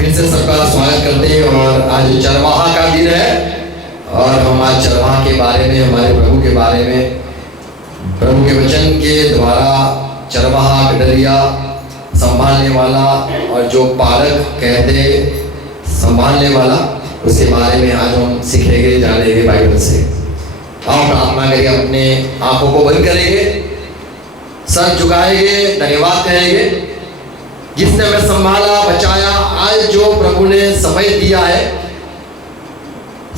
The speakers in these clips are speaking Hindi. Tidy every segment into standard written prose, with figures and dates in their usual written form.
फिर से सबका स्वागत करते हैं। और आज चरवाहा का दिन है और हम आज चरवाहा के बारे में, हमारे प्रभु के बारे में, प्रभु के वचन के द्वारा चरवाहा, गडरिया, संभालने वाला और जो पालक कहते संभालने वाला, उसके बारे में आज हम सीखेंगे, जानेंगे बाइबल से। आओ प्रार्थना करेंगे, अपने आंखों को बंद करेंगे, सर झुकाएंगे, धन्यवाद कहेंगे जिसने हमें संभाला, बचाया। आज जो प्रभु ने समय दिया है,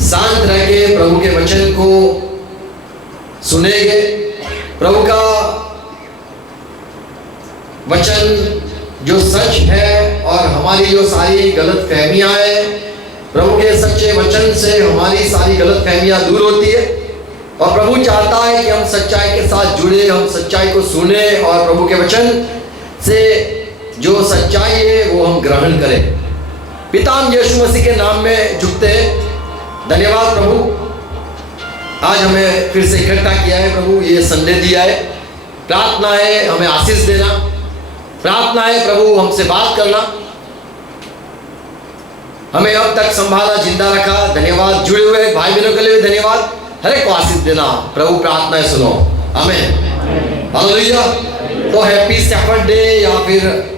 शांत रह के प्रभु के वचन को सुनेंगे। प्रभु का वचन जो सच है और हमारी जो सारी गलत फहमियां हैं, प्रभु के सच्चे वचन से हमारी सारी गलत फहमियां दूर होती है। और प्रभु चाहता है कि हम सच्चाई के साथ जुड़े, हम सच्चाई को सुने और प्रभु के वचन से जो सच्चाई है वो हम ग्रहण करें। पिता हम यीशु मसीह के नाम में झुकते हैं। धन्यवाद प्रभु, आज हमें फिर से इकट्ठा किया है प्रभु, ये संडे दिया है। प्रार्थना है हमें आशीष देना, प्रार्थना है प्रभु हमसे बात करना, हमें अब तक संभाला, जिंदा रखा। धन्यवाद, जुड़े हुए भाई बहनों के लिए भी धन्यवाद। हर एक को आशीष देना प्रभु, प्रार्थनाएं सुनो। आमीन, हालेलुया। तो हैप्पी शेफर्ड डे या फिर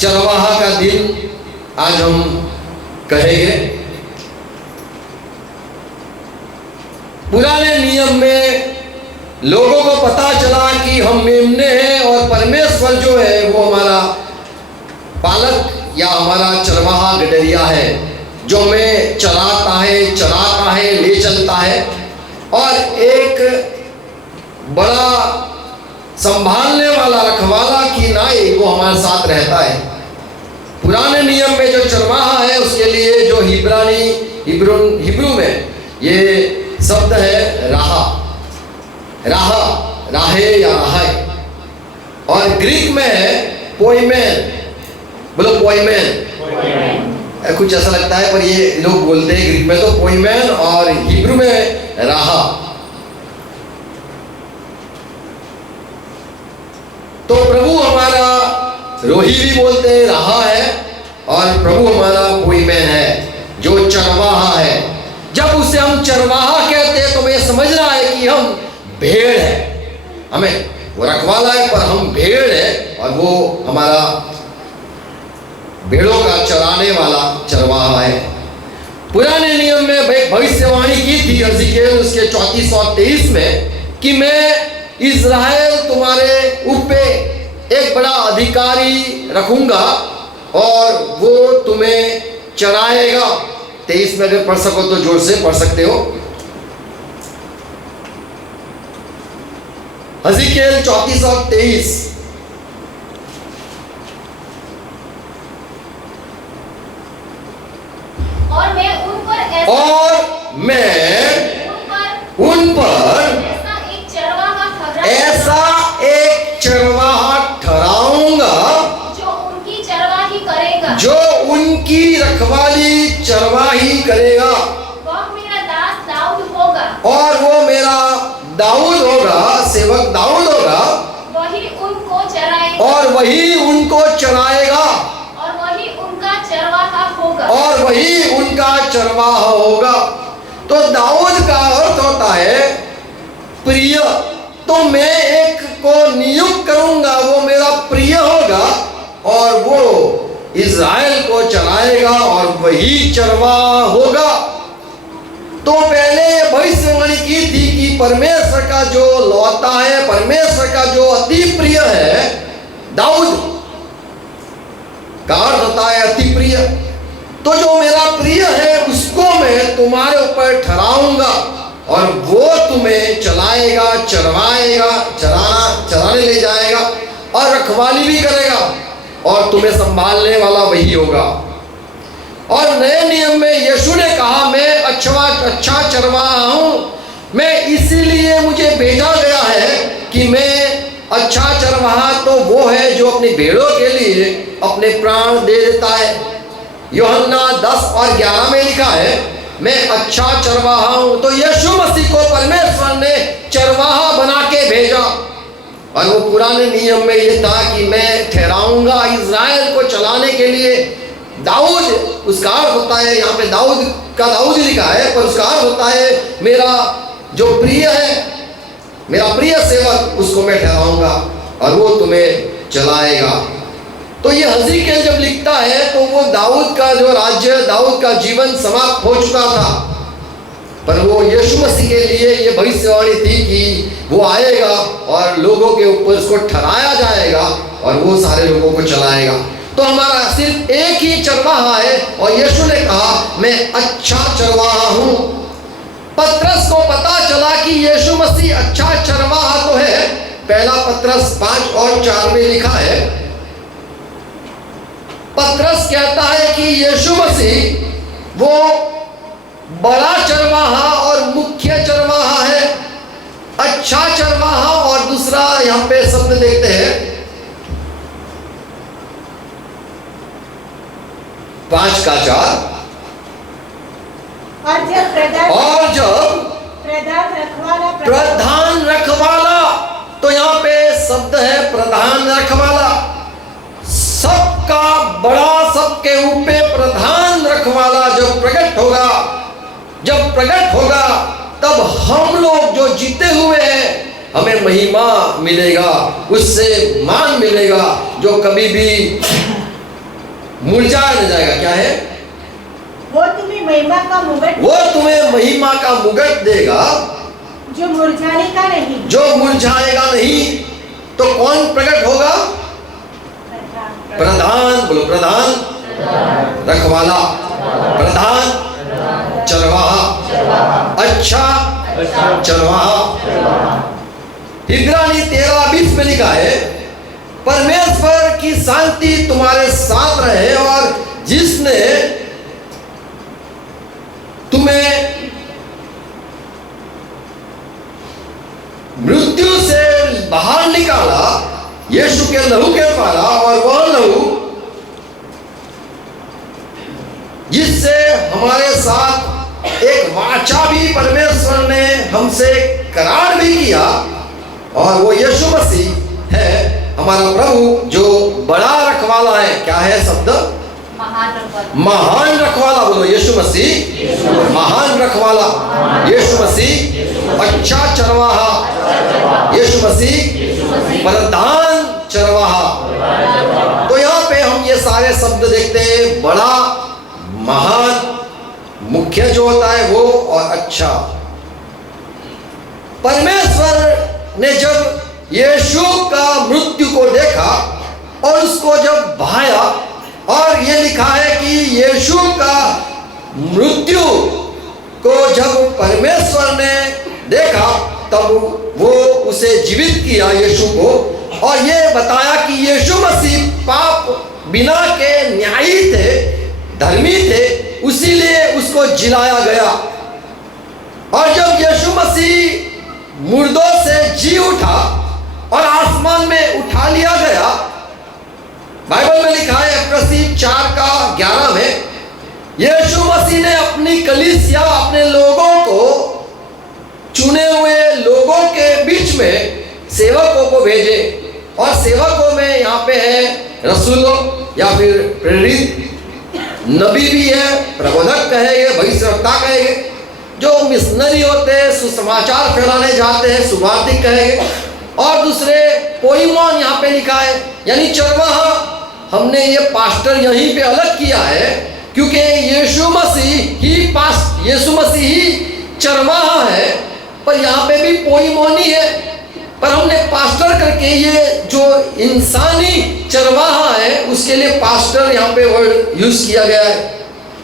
चरवाहा का दिन आज हम कहेंगे। पुराने नियम में लोगों को पता चला कि हम मेमने हैं और परमेश्वर जो है वो हमारा पालक या हमारा चरवाहा, गडरिया है, जो हमें चलाता है, चराता है, ले चलता है और एक बड़ा संभालने वाला, रखवाला की नाई वो हमारे साथ रहता है। पुराने नियम में जो चरवाहा है उसके लिए जो हिब्रू में ये शब्द है राहा, राहे या राहे, और ग्रीक में है पोइमेन। बोलो पोइमेन। कुछ ऐसा लगता है पर ये लोग बोलते हैं ग्रीक में तो पोइमेन और हिब्रू में राहा। तो प्रभु हमारा रोही भी बोलते हैं, राहा है, और प्रभु हमारा पोइमेन है जो चरवाहा है। जब उसे हम चरवाहा कहते हैं तो हमें समझ रहा है कि हम भेड़ है, हमें वो रखवाला है पर हम भेड़ है और वो हमारा भेड़ों का चराने वाला चरवाहा है। पुराने नियम में भविष्यवाणी की थी यहेजकेल उसके 34 और 23 में कि मैं इज़राइल तुम्हारे ऊपर एक बड़ा अधिकारी रखूंगा और वो तुम्हें चराएगा। 23 में अगर पढ़ सको तो जोर से पढ़ सकते हो। यहेजकेल 34 और 23। और मैं उन पर ऐसा एक चरवाहा ठहराऊंगा जो उनकी रखवाली चरवाही करेगा। वह मेरा दास दाऊद होगा और वो मेरा दाऊद होगा, सेवक दाऊद होगा, वही उनको चराएगा और वही उनको चराएगा और वही उनका चरवाहा होगा। और वही उनका चरवाहा होगा। तो दाऊद का अर्थ होता है प्रिय। तो मैं एक को नियुक्त करूंगा, वो मेरा प्रिय होगा और वो इज़राइल को चलाएगा और वही चरवाहा होगा। तो पहले भविष्यवाणी की थी कि परमेश्वर का जो लौता है, परमेश्वर का जो अति प्रिय है, दाऊद का अर्थ होता है अति प्रिय। तो जो मेरा प्रिय है उसको मैं तुम्हारे ऊपर ठहराऊंगा और वो तुम्हें चलाएगा, चरवाएगा, चराने ले जाएगा और रखवाली भी करेगा और तुम्हें संभालने वाला वही होगा। और नए नियम में यीशु ने कहा मैं अच्छा चरवाहा हूँ, मैं इसीलिए मुझे भेजा गया है कि मैं अच्छा चरवाहा तो वो है जो अपनी भेड़ों के लिए अपने प्राण दे देता है। यूहन्ना 10 और 11 में लिखा है मैं अच्छा चरवाहा हूँ। तो यीशु मसीह को परमेश्वर ने चरवाहा बना के भेजा और वो पुराने नियम में ये था कि मैं ठहराऊंगा इज़राइल को चलाने के लिए दाऊद, उसका अर्थ होता है, यहाँ पे दाऊद का दाऊद ही लिखा है, पर उसका अर्थ होता है मेरा जो प्रिय है, मेरा प्रिय सेवक, उसको मैं ठहराऊंगा और वो तुम्हें चलाएगा। तो ये हज़किय्येल जब लिखता है तो वो दाऊद का जो राज्य, दाऊद का जीवन समाप्त हो चुका था, पर वो यीशु मसीह के लिए ये भविष्यवाणी थी कि वो आएगा और लोगों के ऊपर उसको ठहराया जाएगा और वो सारे लोगों को चलाएगा। तो हमारा सिर्फ एक ही चरवाहा है और यीशु ने कहा मैं अच्छा चरवाहा हूं। पतरस को पता चला कि यीशु मसीह अच्छा चरवाहा तो है। पहला पतरस 5 और 4 में लिखा है, पतरस कहता है कि यीशु मसीह वो बड़ा चरवाहा और मुख्य चरवाहा है, अच्छा चरवाहा। और दूसरा यहां पे शब्द देखते हैं 5 का 4, और जब प्रधान रखवाला, तो यहाँ पे शब्द है प्रधान रखवाला, सबका बड़ा, सबके ऊपर प्रधान रखवाला जब प्रकट होगा तब हम लोग जो जीते हुए हैं हमें महिमा मिलेगा, उससे मान मिलेगा जो कभी भी मुरझा नहीं जाएगा। क्या है? वो तुम्हें महिमा का मुकुट, वो तुम्हें महिमा का मुकुट देगा जो मुरझाने का नहीं, जो मुरझाएगा नहीं। तो कौन प्रकट होगा? प्रधान, बोलो प्रधान रखवाला, प्रधान चरवाहा, अच्छा चरवाहा। इब्रानी 13:20 में लिखा है परमेश्वर की शांति तुम्हारे साथ रहे, और जिसने तुम्हें मृत्यु से बाहर निकाला यीशु के लहू के द्वारा, और वह लहू जिससे हमारे साथ एक वाचा भी परमेश्वर ने हमसे करार भी किया, और वो यीशु मसीह है हमारा प्रभु जो बड़ा रखवाला है। क्या है शब्द? महान रखवाला। बोलो यीशु मसीह महान रखवाला, यीशु मसीह अच्छा चरवाहा, यीशु मसीह प्रधान चरवाहा। तो यहाँ पे हम ये सारे शब्द देखते हैं, बड़ा, महान, मुख्य जो होता है वो, और अच्छा। परमेश्वर ने जब यीशु का मृत्यु को देखा और उसको जब भाया, और ये लिखा है कि यीशु का मृत्यु को जब परमेश्वर ने देखा तब वो उसे जीवित किया यीशु को, और ये बताया कि यीशु मसीह पाप बिना के न्यायी थे, धर्मी थे, उसीलिए उसको जिलाया गया। और जब यीशु मसीह मुर्दों से जी उठा और आसमान में उठा लिया गया, बाइबल में लिखा है प्रकाशित 4:11 में यीशु मसीह ने अपनी कलीसिया, अपने लोगों को, चुने हुए लोगों के बीच में सेवकों को भेजे। और सेवकों में यहाँ पे है रसूलों या फिर प्रेरित, नबी भी है, प्रबोधक कहेंगे, भविष्यवक्ता कहेंगे, जो मिशनरी होते हैं, सुसमाचार फैलाने जाते हैं, सुवार्तिक कहेंगे, और दूसरे पोइमॉन यहाँ पे लिखा है, यानी चरवाहा। हमने ये पास्टर यहीं पे अलग किया है क्योंकि यीशु मसीह ही चरवाहा है, पर यहाँ पे भी पोइमॉनी है, पर हमने पास्टर करके ये जो इंसानी चरवाहा है उसके लिए पास्टर यहाँ पे वर्ड यूज किया गया है।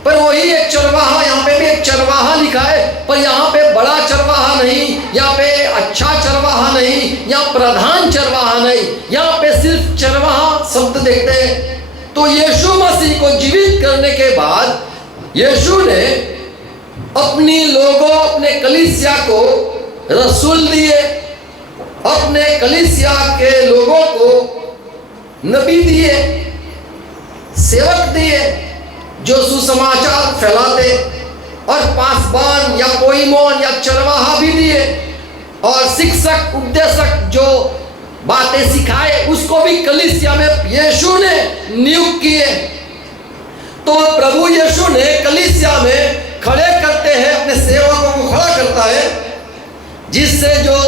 पर वही एक चरवाहा, यहाँ पे भी एक चरवाहा लिखा है, पर यहाँ पे बड़ा चरवाहा नहीं, यहाँ पे अच्छा चरवाहा नहीं, यहाँ प्रधान चरवाहा नहीं, यहाँ पे सिर्फ चरवाहा शब्द देखते हैं। तो यीशु मसीह को जीवित करने के बाद यीशु ने अपनी लोगों, अपने कलीसिया को रसूल दिए, अपने कलीसिया के लोगों को नबी दिए, सेवक दिए जो सुसमाचार फैलाते, और पासबान या पोइमोन या चरवाहा भी दिए, और शिक्षक, उपदेशक जो बातें सिखाए उसको भी कलीसिया में यीशु ने नियुक्त किए। तो प्रभु यीशु ने कलीसिया में खड़े करते हैं, अपने सेवकों को खड़ा करता है, जिससे जो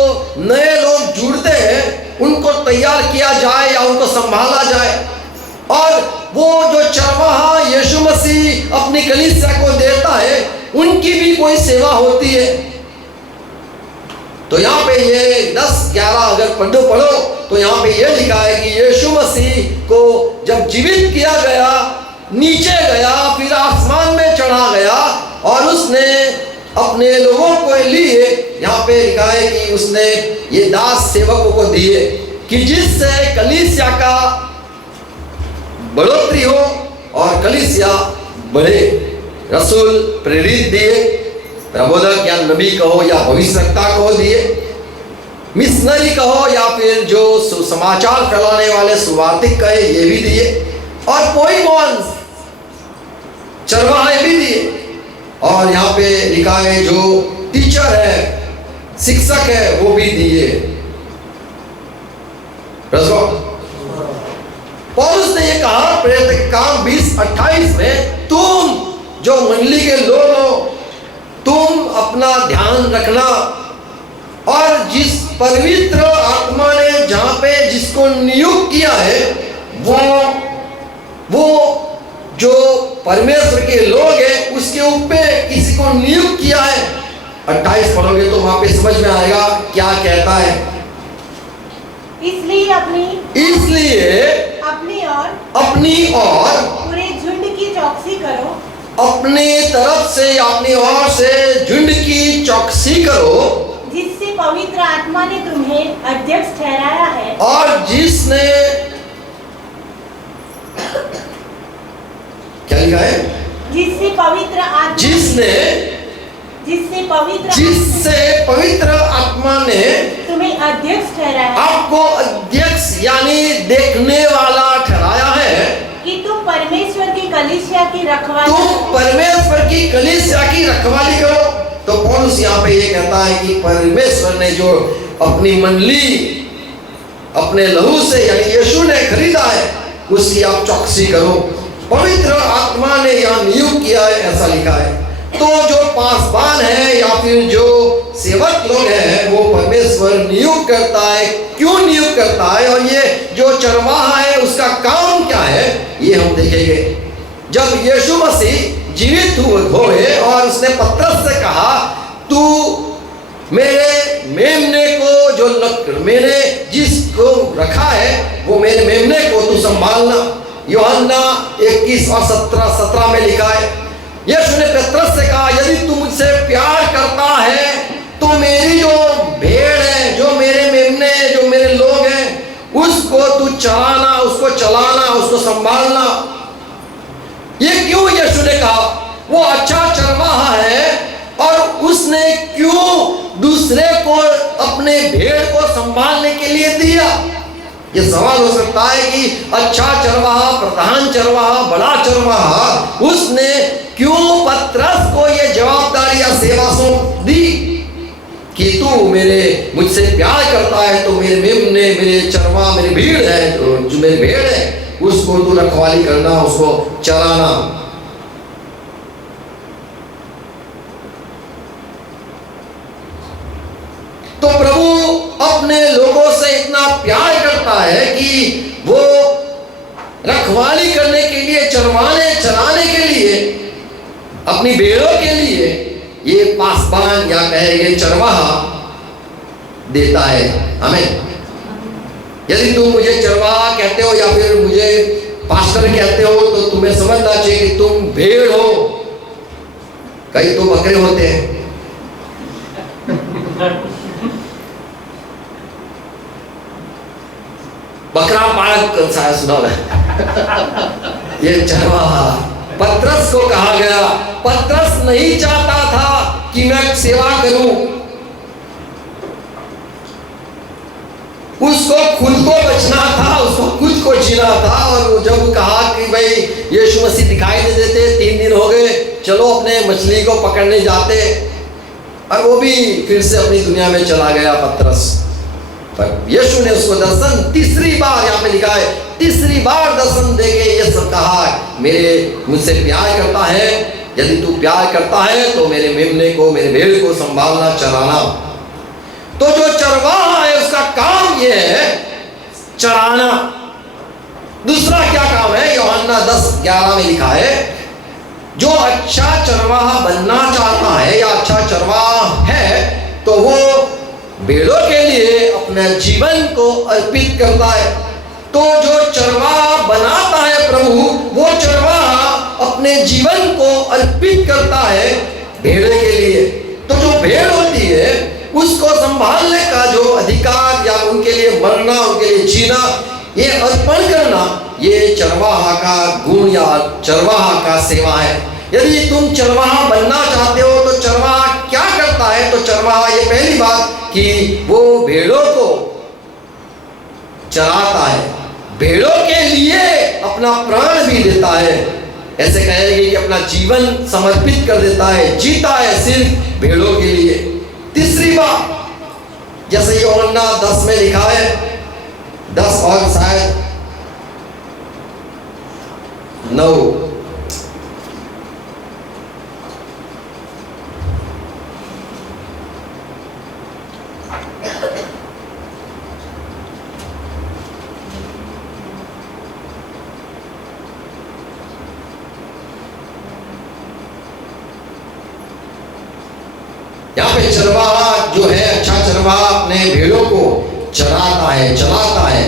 नए लोग जुड़ते हैं उनको तैयार किया जाए या उनको संभाला जाए। और वो जो चरवाहा यीशु मसीह अपनी कलीसिया को देता है, उनकी भी कोई सेवा होती है। तो यहाँ पे ये 10-11 अगर पढ़ो तो यहाँ पे ये लिखा है कि यीशु मसीह को जब जीवित किया गया, नीचे गया, फिर आसमान में चढ़ा गया और उसने अपने लोगों को लिए, यहाँ पे लिखा है कि उसने ये दास सेवकों को दिए कि जिससे कलीसिया का बढ़ोतरी हो और कलीसिया बढ़े। रसूल प्रेरित दिए, प्रबोधक या नबी कहो या भविष्यवक्ता कहो दिए, मिशनरी कहो या फिर जो समाचार फैलाने वाले सुवार्तिक कहे ये भी दिए, और पोइमॉन्स चरवाहे भी दिए। और यहाँ पे लिखा है जो टीचर है, शिक्षक है, वो भी दिए। पौलुस ने ये कहा प्रेरित के काम 20:28 में, तुम जो मंडली के लोग हो, तुम अपना ध्यान रखना और जिस पवित्र आत्मा ने जहां पे जिसको नियुक्त किया है, वो जो परमेश्वर के लोग हैं उसके ऊपर किसी को नियुक्त किया है। 28 पढ़ोगे तो वहां पे समझ में आएगा क्या कहता है। इसलिए अपनी और पूरे झुंड की चौकसी करो, अपनी तरफ से अपनी ओर से झुंड की चौकसी करो, जिससे पवित्र आत्मा ने तुम्हें अध्यक्ष ठहराया है, और जिसने क्या लिखा है, जिससे पवित्र पवित्र आत्मा ने तुम्हें अध्यक्ष ठहराया, आपको अध्यक्ष यानी देखने वाला ठहराया है कि तुम परमेश्वर की कलीसिया की रखवाली करो। तो पौलुस यहाँ पे ये कहता है कि परमेश्वर ने जो अपनी मंडली अपने लहू से यानी यीशु ने खरीदा है, उसकी आप चौकसी करो। पवित्र आत्मा ने यहाँ नियुक्त किया है, ऐसा लिखा है। तो जो पासवान है या फिर जो सेवक लोग हैं, वो परमेश्वर नियुक्त करता है। क्यों नियुक्त करता है और ये जो चरवाहा है उसका काम क्या है, ये हम देखेंगे। जब यीशु मसीह जीवित हुए और उसने पतरस से कहा, तू मेरे मेमने को जो मैंने जिसको रखा है वो मेरे मेमने को तू संभालना। यूहन्ना 21 और 17 में लिखा है, यीशु ने पतरस से कहा, यदि तू मुझसे प्यार करता है तो मेरी जो भेड़ है, जो मेरे मेमने, जो मेरे लोग हैं, उसको तू चलाना, उसको चलाना, उसको संभालना। ये क्यों यीशु ने कहा? वो अच्छा चरवाहा है और उसने क्यों दूसरे को अपने भेड़ को संभालने के लिए दिया? ये सवाल हो सकता है कि अच्छा चरवाहा, प्रधान चरवाहा, बड़ा चरवाहा, उसने क्यों पतरस को ये जवाबदारी या सेवा सौंप दी कि तू मुझसे प्यार करता है तो मेरे मेमने, मेरे चरवाहा, मेरी भीड़ है, जो मेरी भेड़ है उसको तू रखवाली करना, उसको चलाना। तो प्रभु अपने लोगों से इतना प्यार करता है कि वो रखवाली करने के लिए, चराने के लिए, अपनी भेड़ों के लिए ये पासबान या कहेंगे चरवाहा देता है हमें। यदि तुम मुझे चरवाहा कहते हो या फिर मुझे पास्टर कहते हो तो तुम्हें समझना चाहिए कि तुम भेड़ हो। कई तो बकरे होते हैं। बकरा पालक शायद सुना होगा। ये चरवाहा पतरस को कहा गया। पतरस नहीं चाहता था कि मैं सेवा करूं, उसको खुद को बचना था, उसको खुद को जीना था। और जब कहा कि भाई यीशु मसीह दिखाई नहीं देते, 3 दिन हो गए, चलो अपने मछली को पकड़ने जाते, और वो भी फिर से अपनी दुनिया में चला गया पतरस। पर यीशु ने उसको दर्शन तीसरी बार, यहाँ पे लिखा है तीसरी बार दर्शन देके ये सब कहा, मुझसे प्यार करता है, यदि तू प्यार करता है तो मेरे मेमने को, मेरे भेड़ को संभालना, चराना। तो जो चरवाहा है उसका काम ये है चराना। दूसरा क्या काम है? यूहन्ना 10:11 में लिखा है, जो अच्छा चरवाहा बनना चाहता है या अच्छा चरवाहा है तो वो भेड़ों के लिए अपने जीवन को अर्पित करता है। तो जो चरवाहा बनाता है प्रभु, वो चरवाहा अपने जीवन को अर्पित करता है भेड़ों के लिए। तो जो भेड़ होती है उसको संभालने का जो अधिकार या उनके लिए मरना, उनके लिए जीना, ये अर्पण करना, ये चरवाहा का गुण या चरवाहा का सेवा है। यदि तुम चरवाहा बनना चाहते हो तो चरवाहा क्या करता है? तो चरवाहा, ये पहली बात कि वो भेड़ों को चराता है, भेड़ों के लिए अपना प्राण भी देता है। ऐसे कहेंगे कि अपना जीवन समर्पित कर देता है, जीता है सिर्फ भेड़ों के लिए। तीसरी बात, जैसे यूहन्ना 10 में लिखा है, 10 और शायद 9, यहाँ पे चरवाहा जो है, अच्छा चरवाहा अपने भेड़ों को चराता है, चलाता है।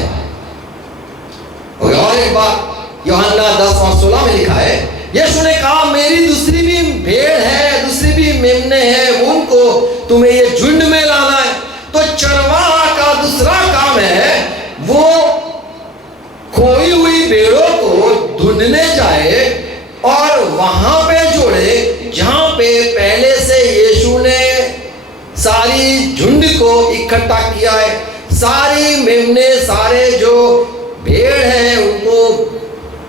और एक बात यूहन्ना 10 और 16 में लिखा है, यीशु ने कहा, मेरी दूसरी भी भेड़ है, दूसरी भी मेमने हैं, उनको तुम्हें ये झुंड में लाना है। तो चरवाहा का दूसरा काम है, वो खोई हुई भेड़ों को ढूंढने जाए और वहां पे जोड़े जहां पे पहले से यीशु ने सारी झुंड को इकट्ठा किया है, सारी मेमने, सारे जो भेड़ हैं उनको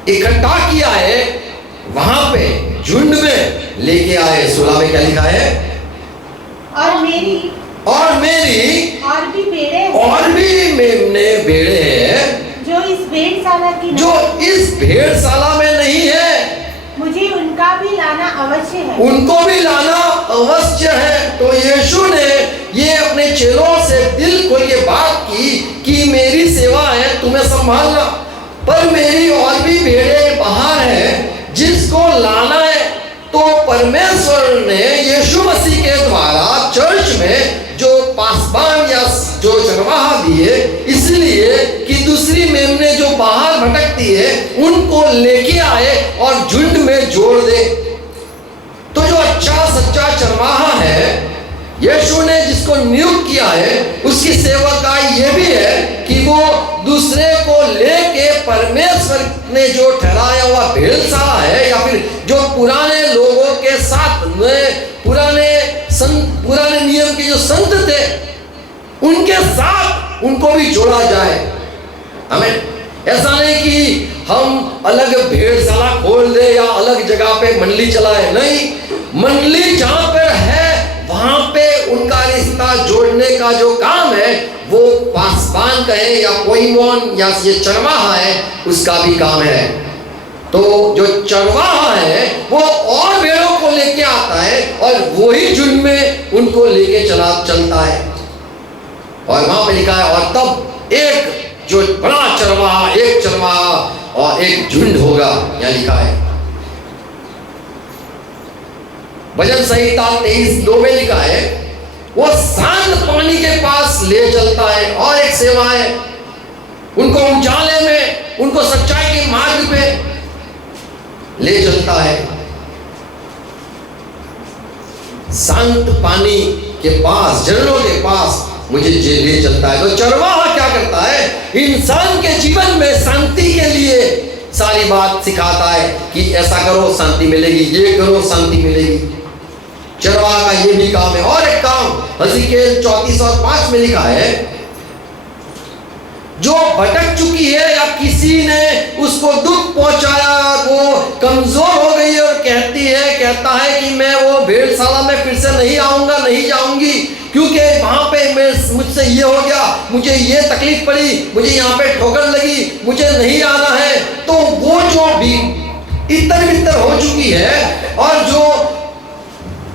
इकट्ठा किया है, वहां पे झुंड में लेके आए। 16 में क्या लिखा है? और मेरी और भी भेड़े हैं, और भी मेमने भेड़े हैं जो इस भेड़शाला की जो इस भेड़शाला में नहीं है, मुझे उनका भी लाना अवश्य है। उनको भी लाना अवश्य है। तो यीशु ने ये अपने चेलों से दिल खोल के बात की कि मेरी सेवा है तुम्हें संभालना, पर मेरी और भी भेड़े बाहर है जिसको लाना है। तो परमेश्वर ने यीशु मसीह के द्वारा चर्च में जो पासबान या जो चरवाहा दिए, इसलिए कि दूसरी मेमने जो बाहर भटकती है उनको लेके आए और झुंड में जोड़ दे। तो जो अच्छा सच्चा चरवाहा है, यीशु ने जिसको नियुक्त किया है, उसकी सेवा का ये भी है कि वो दूसरे को लेके परमेश्वर ने जो ठहराया हुआ भेड़शाला है या फिर जो पुराने लोगों के साथ पुराने नियम के जो संत थे उनके साथ उनको भी जोड़ा जाए। हमें ऐसा नहीं कि हम अलग भेड़शाला खोल दे या अलग जगह पे मंडली चलाए, नहीं, मंडली जहां पर है वहां पे उनका रिश्ता जोड़ने का जो काम है वो पासबान कहे या पोइमोन या ये चरवाहा है, उसका भी काम है। तो जो चरवाहा है वो और भेड़ों को लेके आता है और वही झुंड में उनको लेके चलता है। और वहां पे लिखा है, और तब एक जो बड़ा चरवाहा, एक चरवाहा और एक झुंड होगा, यहाँ लिखा है। भजन संहिता 23:2 में लिखा है, वो शांत पानी के पास ले चलता है। और एक सेवा है, उनको उजाले में, उनको सच्चाई के मार्ग पे ले चलता है। शांत पानी के पास, झरनों के पास मुझे ले चलता है। तो चरवाहा क्या करता है? इंसान के जीवन में शांति के लिए सारी बात सिखाता है कि ऐसा करो शांति मिलेगी, ये करो शांति मिलेगी। चरवाहा का ये भी काम है। और एक काम हज़िकेल 34:5 में लिखा है, जो भटक चुकी है या किसी ने उसको दुख पहुंचाया, वो कमजोर हो गई है और कहता है कि मैं वो भेड़शाला में फिर से नहीं आऊंगा, नहीं जाऊंगी, क्योंकि क्योंकि वहां पे मुझसे ये हो गया, मुझे ये तकलीफ पड़ी, मुझे यहाँ पे ठोकर लगी, मुझे नहीं आना है, तो वो जो भी इतर बितर हो चुकी है और जो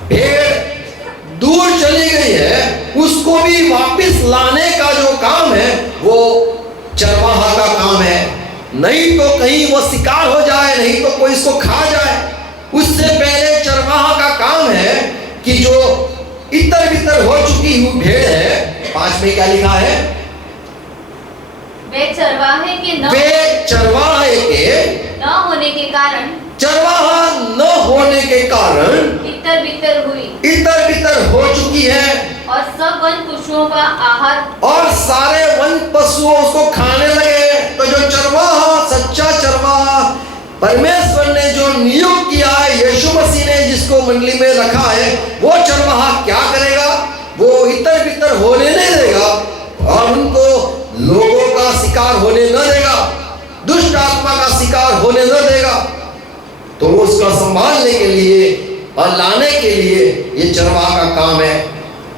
भेड़ दूर चली गई है, उसको भी वापस लाने का जो काम है वो चरवाहा का काम है। नहीं तो कहीं वो शिकार हो जाए, नहीं तो कोई इसको खा जाए, उससे पहले चरवाहा का काम है कि जो इतर बितर हो चुकी हुई भेड़ है, 5 में क्या लिखा है? वे चरवाहे के न होने के कारण, चरवाहा न होने के कारण इतर बितर हुई इतर बितर हो चुकी है और सब वन पशुओं का आहार, और सारे वन पशुओं उसको खाने लगे। तो जो चरवाहा, सच्चा चरवाहा परमेश्वर ने जो नियुक्त किया है, यीशु मसीह ने जिसको मंडली में रखा है, वो चरवाहा क्या करेगा? वो इतर बितर होने नहीं देगा और उनको लोगों का शिकार होने न देगा, दुष्ट आत्मा का शिकार होने न देगा। तो उसका संभालने के लिए और लाने के लिए ये चरवाहा का काम है।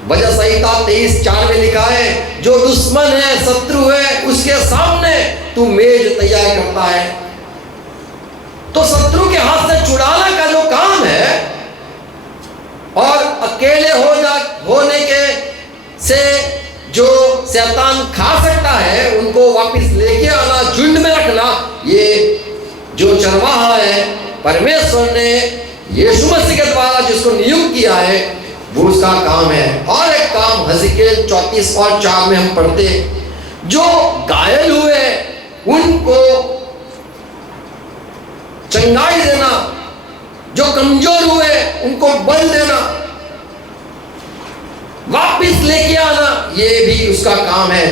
वजह संहिता 23:4 में लिखा है, जो दुश्मन है, शत्रु है, उसके सामने तू मेज तैयार करता है। तो शत्रु के हाथ से छुड़ाने का जो काम है और अकेले होने के से जो शैतान खा सकता है, उनको वापस लेके आना, झुंड में रखना, ये जो चरवाहा है परमेश्वर ने यीशु मसीह के द्वारा जिसको नियुक्त किया है, वो उसका काम है। और एक काम हज़िकेल 34:4 में हम पढ़ते, जो घायल हुए उनको चंगाई देना, जो कमजोर हुए उनको बल देना, वापिस लेके आना, ये भी उसका काम है।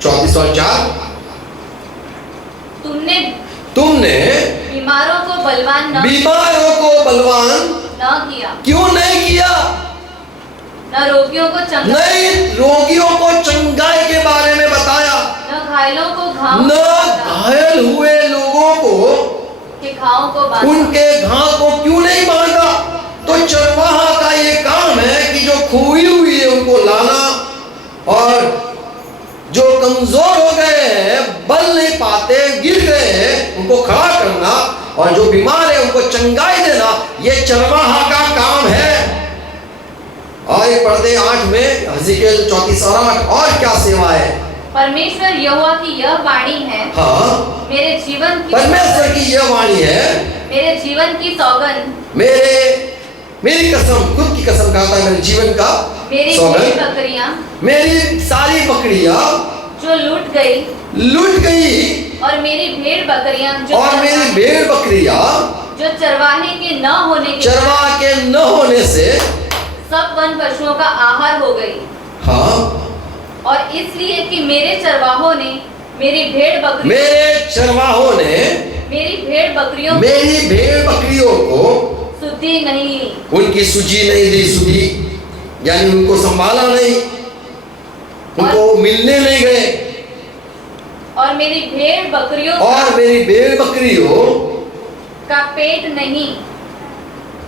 34:4 तुमने बीमारों को बलवान न किया। क्यों नहीं किया? न रोगियों को नहीं, रोगियों को चंगाई के बारे में बताया, न घायलों को न घायल हुए लोगों को के घावों को बांधा। उनके घाव को क्यों नहीं बांधा? तो चरवाहा का ये काम है कि जो खोई हुई है उनको लाना, और जो कमजोर हो गए हैं, बल नहीं पाते, गिर गए हैं, उनको खड़ा करना, और जो बीमार है उनको चंगाई देना, ये चरवाहा का काम है। और ये पर्दे 8 में हज़िकेल 34:8 और क्या सेवा है? परमेश्वर यहोवा की यह वाणी है, हाँ, मेरे जीवन की परमेश्वर की यह वाणी है, मेरे जीवन की सौगंध, मेरी कसम, खुद की कसम खाता है, मेरे जीवन का मेरी सौगंध, बकरियां, मेरी सारी बकरियां जो लूट गई, और मेरी भेड़ बकरियां जो चरवाहे के न होने से सब वन पशुओं का आहार हो गई। हाँ, और इसलिए कि मेरे चरवाहों ने मेरी भेड़ बकरियों को सुधि नहीं ली, उनकी सूची नहीं दी, सुधी यानी उनको संभाला नहीं, उनको मिलने नहीं गए, और मेरी भेड़ बकरियों का पेट नहीं,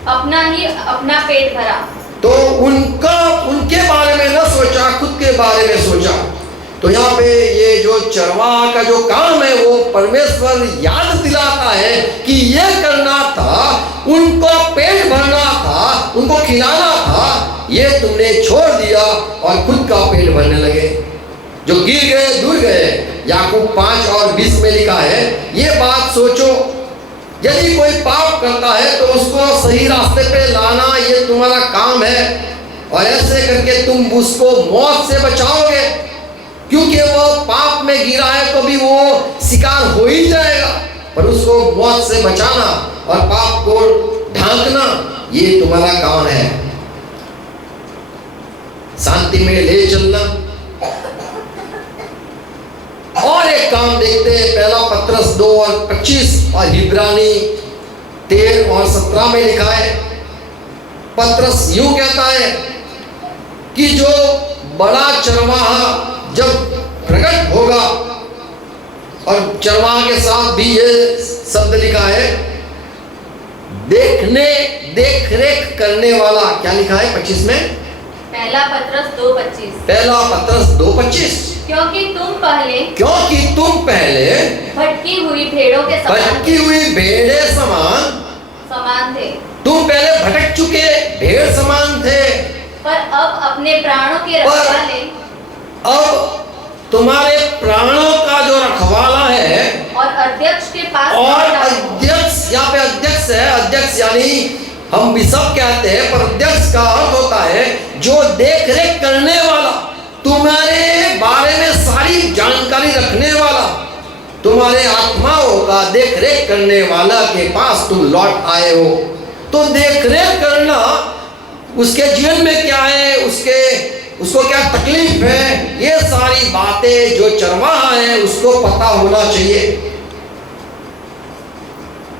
अपना पेट भरा। तो उनके बारे में न सोचा, खुद के बारे में सोचा। तो यहाँ पे ये जो चरवाहा का जो काम है, वो परमेश्वर याद दिलाता है कि ये करना था, उनको पेट भरना था, उनको खिलाना था, ये तुमने छोड़ दिया और खुद का पेट भरने लगे। जो गिर गए, दूर गए। याकूब 5:20 में लिखा है, ये बात सोचो, यदि कोई पाप करता है तो उसको सही रास्ते पे लाना ये तुम्हारा काम है, और ऐसे करके तुम उसको मौत से बचाओगे, क्योंकि वो पाप में गिरा है तो भी वो शिकार हो ही जाएगा, पर उसको मौत से बचाना और पाप को ढांकना ये तुम्हारा काम है। शांति में ले चलना। और एक काम देखते हैं, पहला पत्रस 2:25 और इब्रानी 13:17 में लिखा है। पत्रस यूं कहता है कि जो बड़ा चरवाहा जब प्रकट होगा, और चरवाहा के साथ भी ये शब्द लिखा है, देख रेख करने वाला। क्या लिखा है 25 में? पहला पत्रस 2:25। पहला पत्रस 2:25। क्योंकि तुम पहले भटकी हुई भेड़ों के भटकी हुई भेड़े समान थे। तुम पहले भटक चुके भेड़ समान थे, पर अब अपने प्राणों के रखवाले, अब तुम्हारे प्राणों का जो रखवाला है और अध्यक्ष के पास, और अध्यक्ष, यहाँ पे अध्यक्ष है, अध्यक्ष यानी हम भी सब कहते हैं, पर अध्यक्ष का अर्थ होता है जो देख रेख करने वाला, तुम्हारे बारे में सारी जानकारी रखने वाला, तुम्हारे आत्माओं का देख रेख करने वाला के पास तुम लौट आए हो। तो देख रेख करना, उसके जीवन में क्या है, उसको क्या तकलीफ है, ये सारी बातें जो चरवाहा है उसको पता होना चाहिए।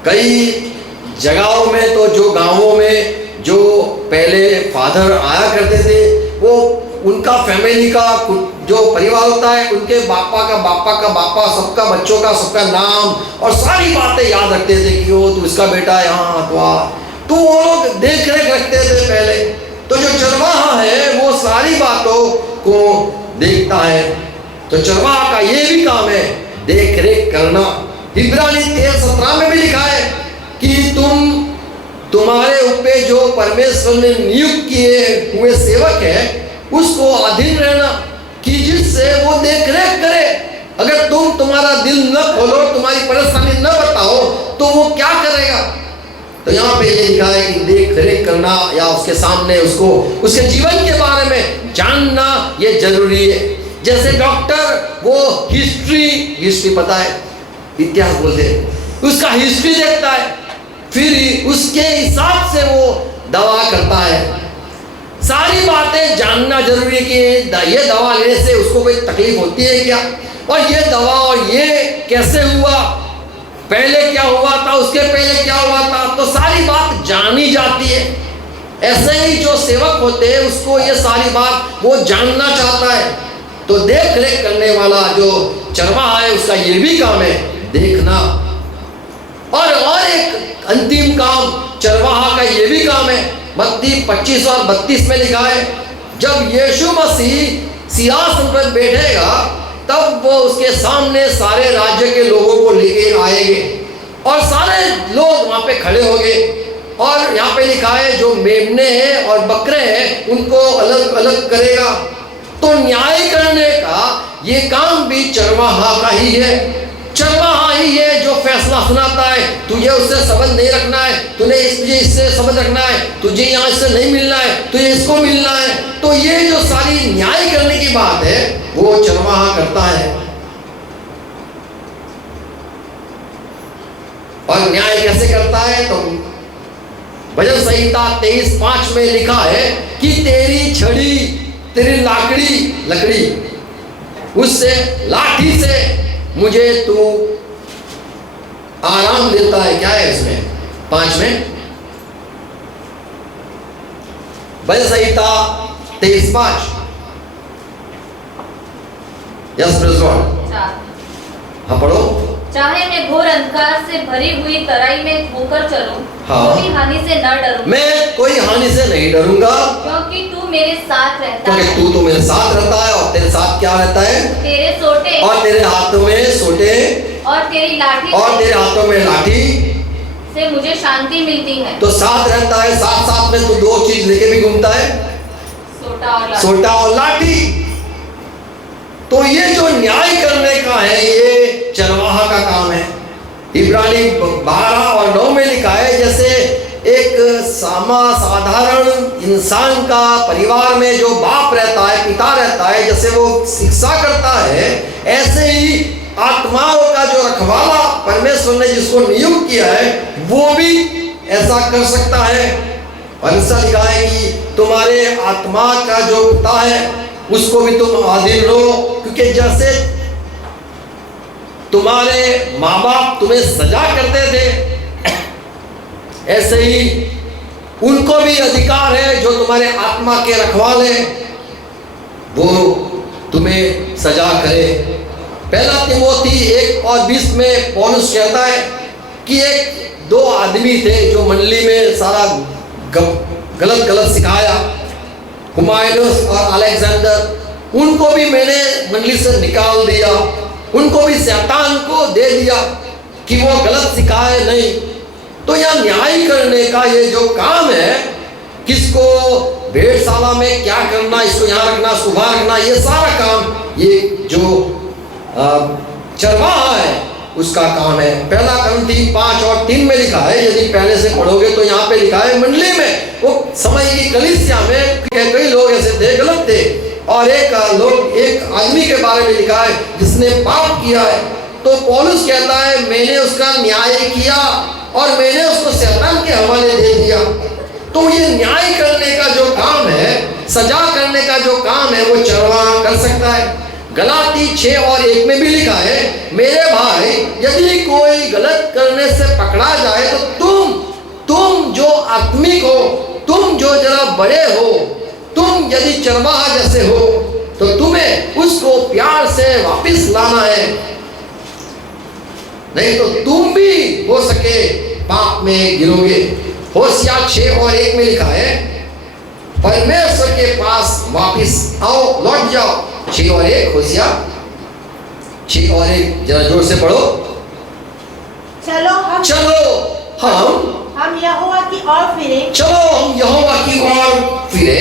कई जगहों में तो जो गांवों में जो पहले फादर आया करते थे, वो उनका फैमिली का जो परिवार होता है, उनके बापा का बापा, सबका बच्चों का सबका नाम और सारी बातें याद रखते थे कि वो तो इसका बेटा यहाँ तो वो लोग देख रेख रखते थे पहले। तो जो चरवाहा है वो सारी बातों को देखता है। तो चरवाहा का ये भी काम है, देख रेख करना। इब्रानी 13:17 में भी लिखा है कि तुम्हारे ऊपर जो परमेश्वर ने नियुक्त किए हुए सेवक है उसको अधीन रहना कि जिससे वो देख रेख करे। अगर तुम्हारा दिल न खोलो, तुम्हारी परेशानी न बताओ, तो वो क्या करेगा। तो यहाँ पे ये लिखा है कि देख रेख करना या उसके सामने उसके जीवन के बारे में जानना ये जरूरी है। जैसे डॉक्टर वो हिस्ट्री पता है, इतिहास बोलते हैं, उसका हिस्ट्री देखता है, फिर उसके हिसाब से वो दवा करता है। सारी बातें जानना जरूरी है कि ये दवा लेने से उसको कोई तकलीफ होती है क्या, और ये दवा और ये कैसे हुआ, पहले क्या हुआ था, उसके पहले क्या हुआ था, तो सारी बात जानी जाती है। ऐसे ही जो सेवक होते हैं उसको ये सारी बात वो जानना चाहता है। तो देख रेख करने वाला जो चरवाहा है उसका ये भी काम है, देखना। और एक अंतिम काम चरवाहा का ये भी काम है, मत्ती 25 और 32 में लिखा है, जब यीशु मसीह सिंहासन पर बैठेगा तब वो उसके सामने सारे राज्य के लोगों को लेके आएंगे और सारे लोग वहां पे खड़े होंगे। और यहाँ पे लिखा है जो मेमने हैं और बकरे हैं उनको अलग अलग करेगा। तो न्याय करने का ये काम भी चरवाहा का ही है। चरवाहा ही है जो फैसला सुनाता है, तुझे उससे संबंध नहीं रखना है, तुझे इससे संबंध रखना है, तुझे यहाँ इससे नहीं मिलना है, तुझे इसको मिलना है। तो ये जो सारी न्याय करने की बात है वो चरवाहा करता है। और न्याय कैसे करता है, तो भजन संहिता 23:5 में लिखा है कि तेरी छड़ी, तेरी लकड़ी उससे, लाठी से मुझे तू आराम देता है। क्या है इसमें 5 में, भजन संहिता 23:5। Yes praise Lord. हाँ पढ़ो। चाहे मैं घोर अंधकार से भरी हुई तराई में होकर चलूं, हाँ। कोई हानि से न डरूं, मैं कोई हानि से नहीं डरूंगा, क्योंकि तू मेरे साथ रहता क्योंकि है। तू तो मेरे साथ रहता है। और तेरे साथ क्या रहता है, तेरे सोटे और तेरे हाथों में सोटे और तेरी लाठी, और तेरे हाथों में लाठी से मुझे शांति मिलती है। तो साथ रहता है। साथ साथ में तू 2 चीज लेके भी घूमता है, सोटा और लाठी। तो ये जो न्याय करने का है ये चरवाहा का काम है। इब्रानी 12 और 9 में लिखा है, जैसे एक साधारण इंसान का परिवार में जो बाप रहता है, पिता रहता है, जैसे वो शिक्षा करता है, ऐसे ही आत्माओं का जो रखवाला परमेश्वर ने जिसको नियुक्त किया है वो भी ऐसा कर सकता है। और ऐसा लिखा है कि तुम्हारे आत्मा का जो पिता है उसको भी तुम अधीन रहो, क्योंकि जैसे तुम्हारे माँ बाप तुम्हें सजा करते थे ऐसे ही उनको भी अधिकार है, जो तुम्हारे आत्मा के रखवाले वो तुम्हें सजा करे। पहला तिमोथी 1:20 में पौलुस कहता है कि 1-2 आदमी थे जो मंडली में सारा गलत सिखाया, हुमायूनस और अलेक्जेंडर, उनको भी मैंने मंडली से निकाल दिया, उनको भी शैतान को दे दिया कि वो गलत सिखाए नहीं। तो यह न्याय करने का ये जो काम है, किसको भेड़शाला में क्या करना, इसको यहाँ रखना, सुबह रखना, ये सारा काम ये जो चरवाहा है उसका काम है। पहला करंथी 5 और 3 में लिखा है, यदि पहले से पढ़ोगे तो यहाँ पे लिखा है, मंडली में वो समय की कलीसिया में कई लोग ऐसे थे, गलत थे, और एक आदमी के बारे में लिखा है जिसने पाप किया है। तो पौलुस कहता है मैंने उसका न्याय किया और मैंने उसको शैतान के हवाले दे दिया। तो ये न्याय करने का जो काम है, सजा करने का जो काम है, वो चरवाहा कर सकता है। गलाती 6 और 1 में भी लिखा है, मेरे भाई यदि कोई गलत करने से पकड़ा जाए तो तुम जो आत्मिक हो, तुम जो जरा बड़े हो, तुम यदि चरवाहा जैसे हो, तो तुम्हें उसको प्यार से वापस लाना है, नहीं तो तुम भी हो सके पाप में गिरोगे। होशियार 6 और 1 में लिखा है, परमेश्वर के पास वापस आओ, लौट जाओ। 6 और 1, होशियार 6 और 1, जरा जोर से पढ़ो। चलो हम यहोवा की ओर फिरे, चलो हम यहोवा की ओर फिरे,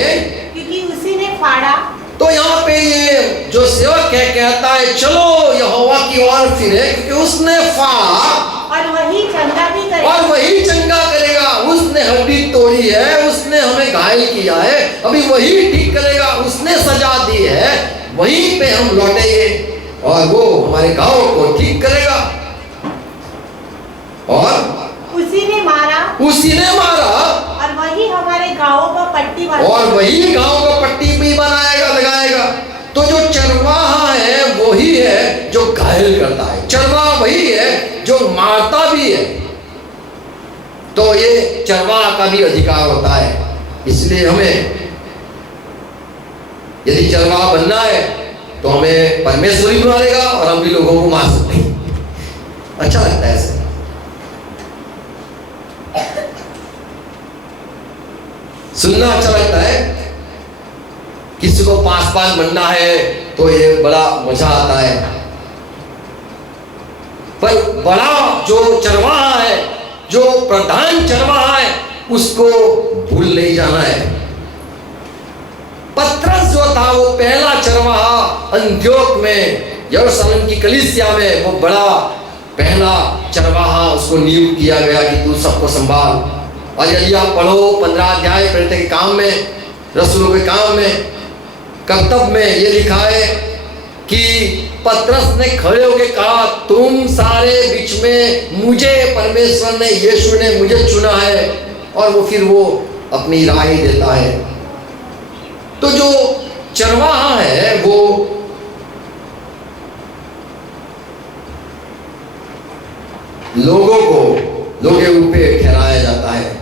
क्योंकि उसी ने फाड़ा। तो यहाँ पे ये जो सेवक है कहता है चलो यहोवा की ओर फिरे, क्योंकि उसने फाड़ा और वही चंगा भी करेगा, और वही चंगा करेगा। उसने हड्डी तोड़ी है, उसने हमें घायल किया है, अभी वही ठीक करेगा। उसने सजा दी है, वहीं पे हम लौटेंगे और वो हमारे गांव को ठीक करेगा। और उसी ने मारा और वही हमारे गांवों का पट्टी और वही गांव का पट्टी भी बनाएगा, लगाएगा। तो जो चरवाहा है वही है जो घायल करता है, चरवाहा वही है जो मारता भी है। तो ये चरवाहा का भी अधिकार होता है। इसलिए हमें यदि चरवाहा बनना है तो हमें परमेश्वर ही मारेगा और हम भी लोगों को मार सकते हैं। अच्छा लगता है ऐसे। सुनना अच्छा लगता है। किसी को पास बनना है तो ये बड़ा मजा आता है, पर बड़ा जो चरवाहा है, जो प्रधान चरवाहा है, उसको भूल नहीं जाना है। पतरस जो था वो पहला चरवाहा अंत्योक में, यरूशलेम की कलीसिया में, वो बड़ा पहला चरवाहा उसको नियुक्त किया गया कि तू सबको संभाल। और यदि आप पढ़ो 15 अध्याय प्रेरित के काम में, रसूलों के काम में, कर्तव्य में ये लिखा है कि पतरस ने खड़े होकर कहा, तुम सारे बीच में मुझे परमेश्वर ने, यीशु ने मुझे चुना है। और वो फिर वो अपनी राय देता है। तो जो चरवाहा है वो लोगों के ऊपर ठहराया जाता है।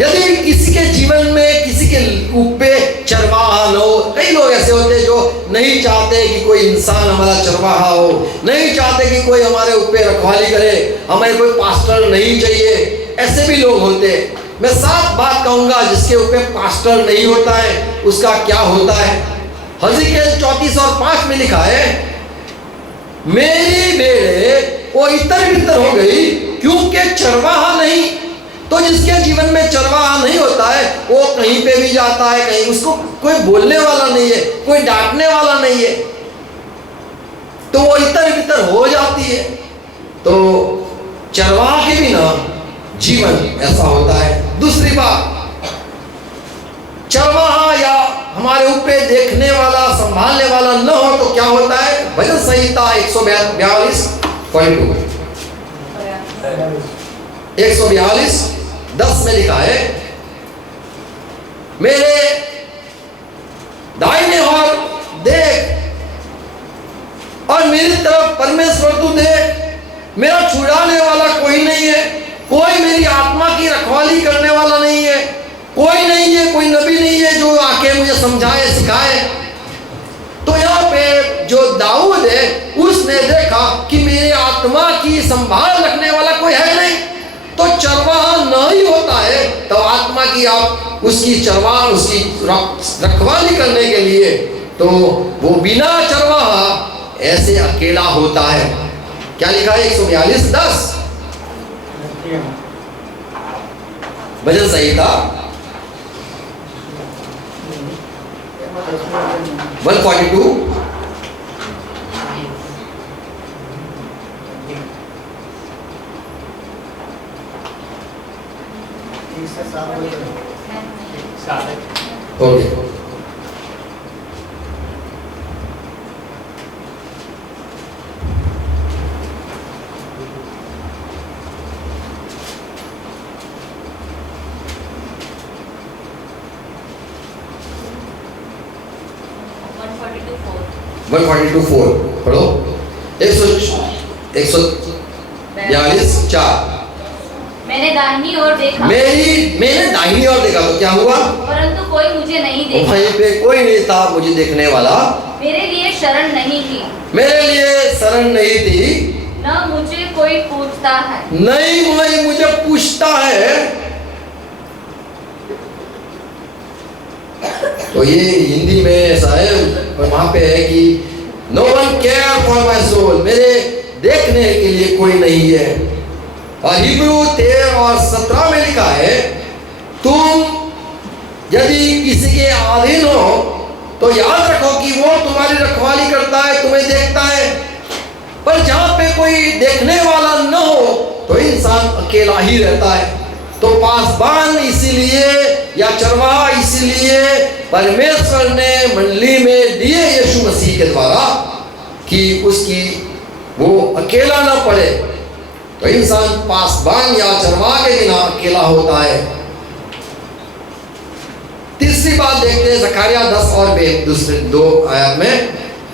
यदि किसी के जीवन में किसी के ऊपर चरवाहा न हो, कई लोग ऐसे होते हैं जो नहीं चाहते कि कोई इंसान हमारा चरवाहा हो, नहीं चाहते कि कोई हमारे ऊपर रखवाली करे, हमें कोई पास्टर नहीं चाहिए, ऐसे भी लोग होते हैं। मैं साफ बात कहूंगा, जिसके ऊपर पास्टर नहीं होता है उसका क्या होता है। हज़िकेल 34 और 5 में लिखा है, मेरी भेड़ें वो इतर बितर हो गई क्योंकि चरवाहा नहीं। तो जिसके जीवन में चरवाहा नहीं होता है वो कहीं पे भी जाता है, कहीं उसको कोई बोलने वाला नहीं है, कोई डांटने वाला नहीं है, तो वो इतर बितर हो जाती है। तो चरवाहा के बिना जीवन ऐसा होता है। दूसरी बात, चरवाहा या हमारे ऊपर देखने वाला, संभालने वाला न हो तो क्या होता है। भजन संहिता 142:10 में लिखा है, मेरे दाहिने ओर देख और मेरी तरफ परमेश्वर तू देख। मेरा छुड़ाने वाला कोई नहीं है, कोई मेरी आत्मा की रखवाली करने वाला नहीं है, कोई नहीं है, कोई नबी नहीं है जो आके मुझे समझाए सिखाए। तो यहाँ पे जो दाऊद है उसने देखा कि मेरी आत्मा की संभाल रखने वाला कोई है नहीं। तो चरवाहा न ही होता है तो आत्मा की कि आप उसकी चरवाह, उसकी रखवाली करने के लिए, तो वो बिना चरवाहा ऐसे अकेला होता है। क्या लिखा है 142:10 भजन संहिता 142। ओके, वन 142:4 पढ़ो। 142:4। मैंने दाहिनी ओर देखा, मैंने दाहिनी ओर देखा तो क्या हुआ? परंतु कोई मुझे नहीं देखा। वहीं पे कोई नहीं था मुझे देखने वाला, मेरे लिए शरण नहीं थी, मेरे लिए शरण नहीं थी, न मुझे कोई पूछता है, नहीं कोई मुझे पूछता है। तो ये हिंदी में ऐसा है, पर वहां पे है कि no one care for my soul, मेरे देखने के लिए कोई नहीं है। और हिब्रू 13:17 में लिखा है, तुम यदि किसी के अधीन हो तो याद रखो कि वो तुम्हारी रखवाली करता है, तुम्हें देखता है। पर जहां पे कोई देखने वाला न हो तो इंसान अकेला ही रहता है। तो पासबान इसीलिए या चरवाहा इसीलिए परमेश्वर ने मंडली में दिए यीशु मसीह के द्वारा कि उसकी वो अकेला ना पड़े। तो इंसान पासबान या चरवाहा के बिना अकेला होता है। तीसरी बात देखते हैं जकरिया 10 और दूसरे 2 आयत में,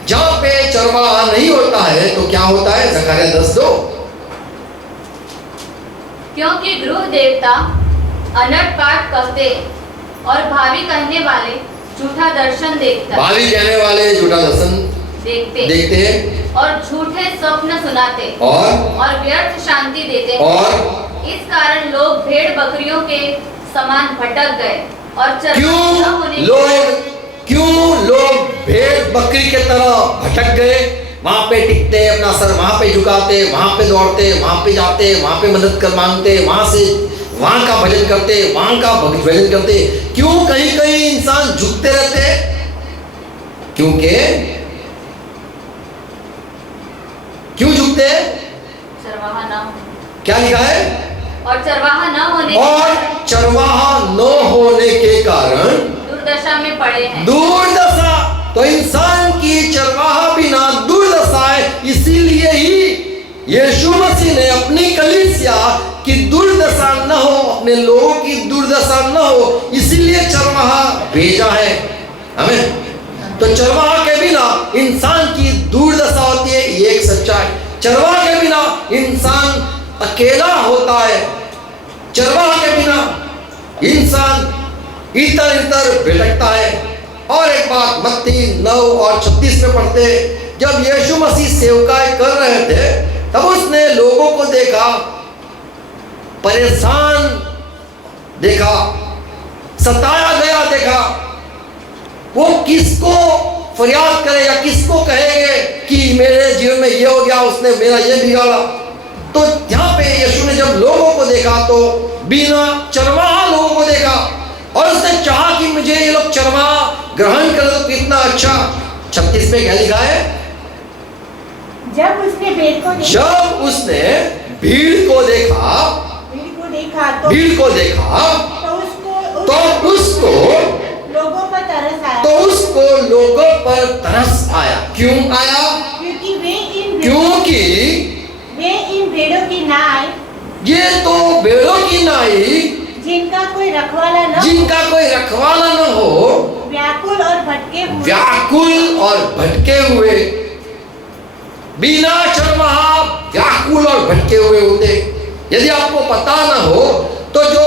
जहां पे चरवाहा नहीं होता है तो क्या होता है? जकरिया 10:2, क्योंकि गृह देवता अनट पाठ कहते और भावी कहने वाले झूठा दर्शन देखता, भावी कहने वाले झूठा दर्शन देखते हैं और झूठे स्वप्न सुनाते और व्यर्थ शांति देते, और इस कारण लोग भेड़ बकरियों के समान भटक गए और क्यों लोग भेड़ बकरी के तरह भटक गए? वहां पे टिकते, अपना सर वहां पे झुकाते, वहां पे दौड़ते, वहां पे जाते, वहां पे मदद कर मांगते, वहां से वहां का भजन करते, वहां का भजन करते। क्यों कहीं कहीं इंसान झुकते रहते? क्योंकि क्यों झुकते? चरवाहा न होने, क्या लिखा है? और चरवाहा न होने के कारण दुर्दशा में पड़े हैं। दुर्दशा, तो इंसान की चरवाहा बिना दुर्दशा है। इसीलिए ही यीशु मसीह ने अपनी कलीसिया की दुर्दशा न हो, अपने लोगों की दुर्दशा न हो, इसीलिए चरवाहा भेजा है हमें। तो चरवाहा के बिना इंसान की दुर्दशा होती है, ये एक सच्चाई। चरवाहा के बिना इंसान अकेला होता है, चरवाहा के बिना इंसान इधर इधर भटकता है। और एक बात मत्ती 9 और 36 में पढ़ते, जब यीशु मसीह सेवकाई कर रहे थे तब उसने लोगों को देखा, परेशान देखा, सताया गया देखा। वो किसको फरियाद करे या किसको कहेंगे कि मेरे जीवन में ये हो गया, उसने मेरा ये बिगाड़ा। तो यहाँ पे यीशु ने जब लोगों को देखा तो बिना चरवाहा लोगों को देखा और उसने चाहा कि मुझे ये लोग चरवाहा ग्रहण कर तो कितना अच्छा। 36 में क्या लिखा है? जब उसने भीड़ को देखा तो उसको लोगों पर तरस आया। क्यों आया? क्योंकि वे इन भेड़ों की नाई, ये तो भेड़ों की नाई जिनका कोई रखवाला न हो, व्याकुल और भटके हुए, बिना चरवाहा व्याकुल और भटके हुए होते। यदि आपको पता न हो तो जो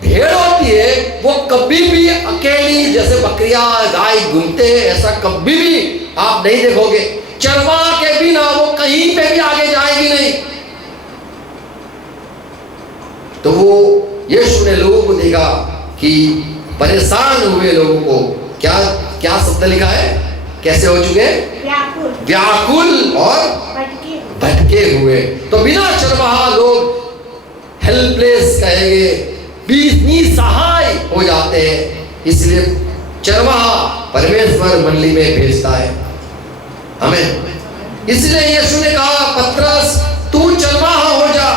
भेड़ होती है वो कभी भी अकेली, जैसे बकरियां गाय घूमते हैं, ऐसा कभी भी आप नहीं देखोगे। चरवाहा के बिना वो कहीं पे भी आगे जाएगी नहीं। तो वो यीशु ने लोगों को देखा कि कि परेशान हुए लोगों को क्या क्या शब्द लिखा है, कैसे हो चुके? व्याकुल और भटके हुए। तो बिना चरवाहा लोग हेल्पलेस कहेंगे, निसहाय हो जाते हैं। इसलिए चरवाहा परमेश्वर मंडली में भेजता है हमें। इसलिए यीशु ने कहा, पतरस तू चरवाहा हो जा।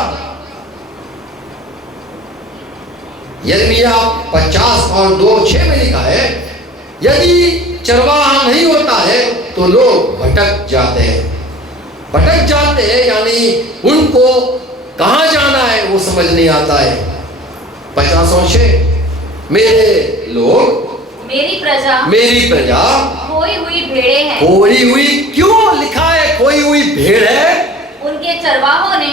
यिर्मयाह 50 और 2:6 में लिखा है, यदि चरवाहा नहीं होता है तो लोग भटक जाते हैं। भटक जाते हैं यानी उनको कहां जाना है वो समझ नहीं आता है। 50 और 6, मेरे लोग मेरी प्रजा खोई हुई भेड़ें हैं। खोई हुई क्यों लिखा है? खोई हुई भेड़ है। उनके चरवाहों ने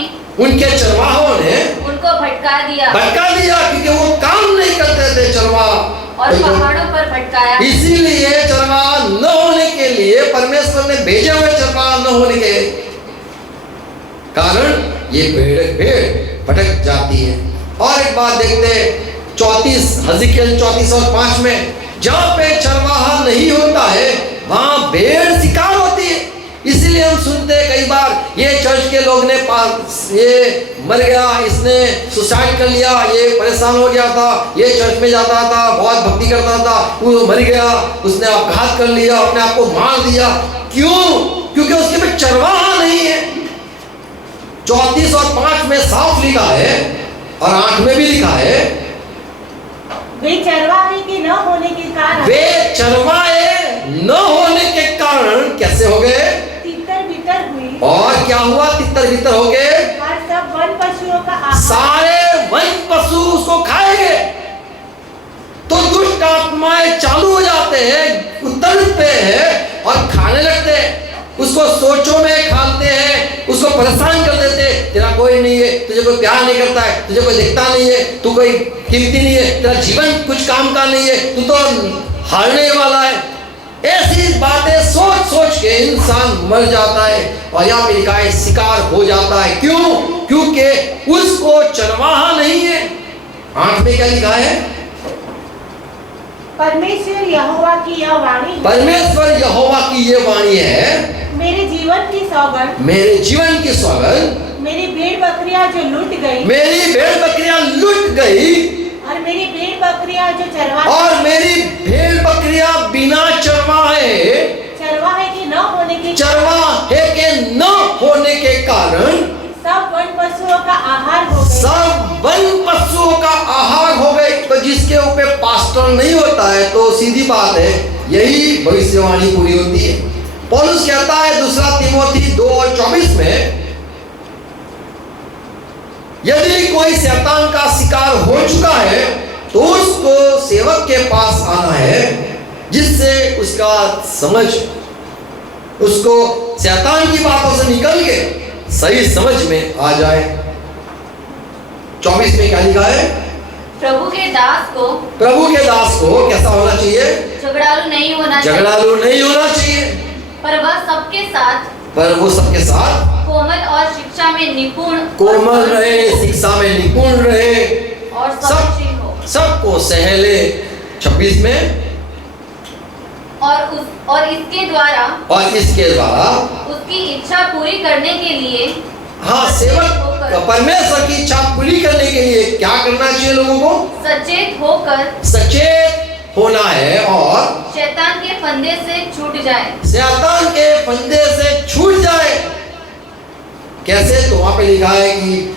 उनको भटका दिया क्योंकि वो काम नहीं करते थे चरवाहा, और पहाड़ों पर भटकाया। इसीलिए चरवाहा न होने के लिए परमेश्वर ने भेजे हुए चरवाहा न होने के कारण ये भेड़ भटक जाती है। और एक बात देखते हैं 34 हज़िकेल 34 और 5 में, जहाँ पे चरवाहा नहीं होता है वहां भेड़ शिकार होती है। इसलिए हम सुनते हैं कई बार, ये चर्च के लोग ने ये मर गया, इसने सुसाइड कर लिया, ये परेशान हो गया था, ये चर्च में जाता था, बहुत भक्ति करता था, वो मर गया, उसने अपघात कर लिया, अपने आप को मार दिया। क्यों? क्योंकि उसके में चरवाहा नहीं है। 34 और 5 में साफ लिखा है और 8 में भी लिखा है, वे चरवाहे के न होने के कारण, वे चरवाहे न होने के कारण कैसे हो गए? तितर बितर हुई। और क्या हुआ? तितर बितर हो गए। और सब वन पशुओं का आहार, सारे वन पशु उसको खाएंगे। तो दुष्ट आत्माएं चालू हो जाते हैं, उतरते हैं और खाने लगते हैं। उसको सोचों में खाते हैं, उसको परेशान कर देते हैं। तेरा कोई नहीं है, तुझे कोई प्यार नहीं करता है, तुझे कोई देखता नहीं है, तू कोई कीमती नहीं है, तेरा जीवन कुछ काम का नहीं है, तू तो हारने वाला है। ऐसी बातें सोच सोच के इंसान मर जाता है। और यहाँ पे लिखा है शिकार हो जाता है। क्यों? क्योंकि उसको चरवाहा नहीं है। 8 में क्या लिखा है? परमेश्वर यहोवा की यह वाणी है, परमेश्वर यहोवा की ये वाणी है, मेरे जीवन की सौगंध, मेरे जीवन की सौगंध, मेरी भेड़ बकरियां जो लूट गई, मेरी भेड़ बकरियां लूट गई, और मेरी भेड़ बकरियां जो चरवाहे, और मेरी भेड़ बकरियां बिना चरवाहे के न होने के कारण सब वन पशुओं का आहार हो गए। सब वन पशुओं का आहार हो गए। तो जिसके ऊपर पास्टर नहीं होता है तो सीधी बात है, यही भविष्यवाणी पूरी होती है। पौलुस कहता है 2 तीमोथी 2 और 24 में, यदि कोई शैतान का शिकार हो चुका है तो उसको सेवक के पास आना है, जिससे उसका समझ, उसको शैतान की बातों से निकल के सही समझ में आ जाए। 24 में क्या लिखा है? प्रभु के दास को कैसा होना चाहिए? झगड़ालू नहीं होना चाहिए, पर वो सबके साथ कोमल और शिक्षा में निपुण रहे और सबको सहले। 26 में, और इसके द्वारा उसकी इच्छा पूरी करने के लिए, हाँ, सेवक परमेश्वर की इच्छा पूरी करने के लिए क्या करना चाहिए? लोगों को सचेत होना है और शैतान के फंदे से छूट जाए। कैसे? तो वहां पे लिखा है कि